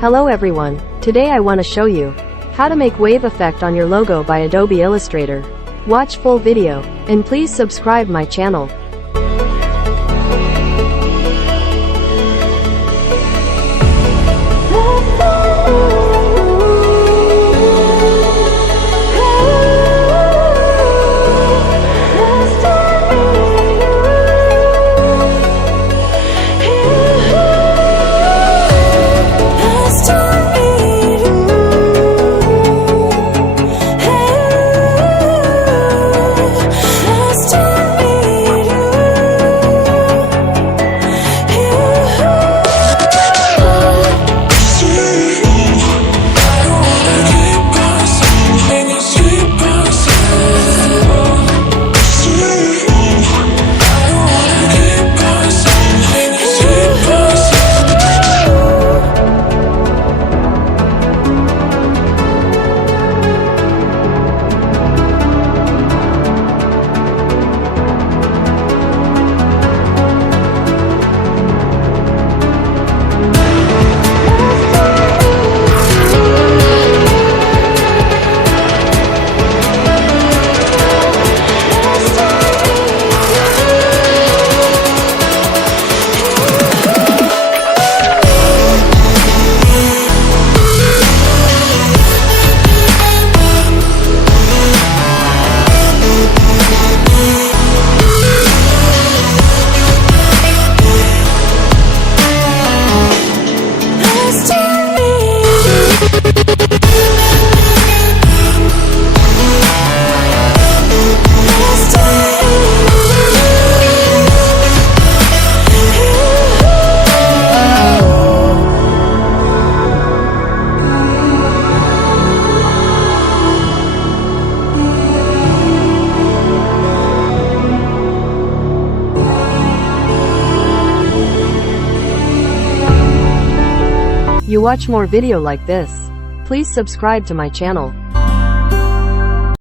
Hello everyone, today I want to show you how to make wave effect on your logo by Adobe Illustrator. Watch full video, and please subscribe my channel. You watch more video like this, please subscribe to my channel.